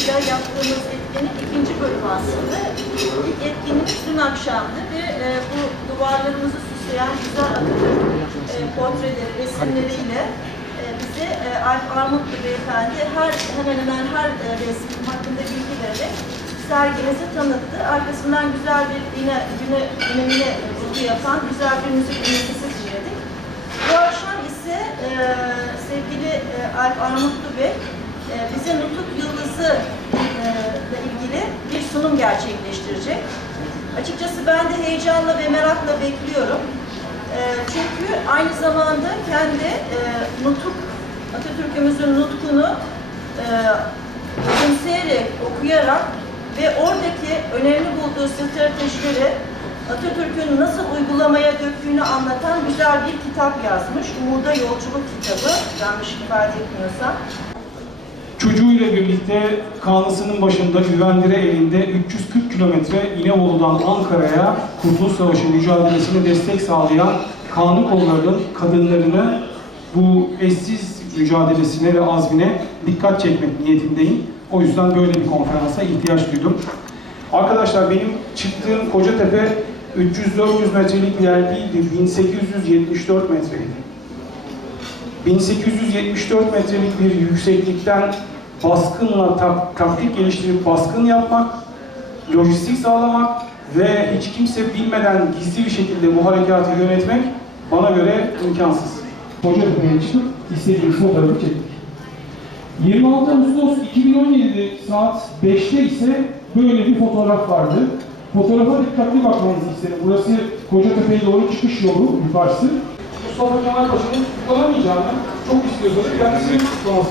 grubuyla yaptığımız etkinlik ikinci bölüm aslında. İlk etkinlik dün akşamdı ve e, bu duvarlarımızı süsleyen güzel Atatürk e, portreleri, resimleriyle e, bize e, Alp Armutlu Beyefendi her, hemen hemen her e, resim hakkında bilgi vererek sergimizi tanıttı. Arkasından güzel bir yine güne, günemine vurgu yapan güzel bir müzik ünitesi dinledik. Bu akşam ise e, sevgili e, Alp Armutlu Bey e, bize Nutuk Yıldızı e, ile ilgili bir sunum gerçekleştirecek. Açıkçası ben de heyecanla ve merakla bekliyorum. E, çünkü aynı zamanda kendi e, Nutuk, Atatürk'ümüzün nutkunu e, okuyarak ve oradaki önemli bulduğu stratejileri Atatürk'ün nasıl uygulamaya döktüğünü anlatan güzel bir kitap yazmış. Umuda Yolculuk kitabı, yanlış ifade etmiyorsam. Çocuğuyla birlikte kanlısının başında güvendire elinde 340 kilometre İnebolu'dan Ankara'ya Kurtuluş Savaşı mücadelesine destek sağlayan kanun kollarının kadınlarını bu eşsiz mücadelesine ve azmine dikkat çekmek niyetindeyim. O yüzden böyle bir konferansa ihtiyaç duydum. Arkadaşlar benim çıktığım Kocatepe 300-400 metrelik bir yer değildi. 1874 metreydi. 1874 metrelik bir yükseklikten baskınla tak- taktik geliştirip baskın yapmak, lojistik sağlamak ve hiç kimse bilmeden gizli bir şekilde bu harekatı yönetmek bana göre imkansız. Kocatepe'ye çıkıp istediğimiz fotoğrafı çektik. 26 Ağustos 2017 saat 5'te ise böyle bir fotoğraf vardı. Fotoğrafa dikkatli bakmanızı isterim. Burası Kocatepe'ye doğru çıkış yolu yukarısı. Mustafa Kemal Paşa'nın tutuklamayacağını çok istiyorsanız kendisinin tutuklaması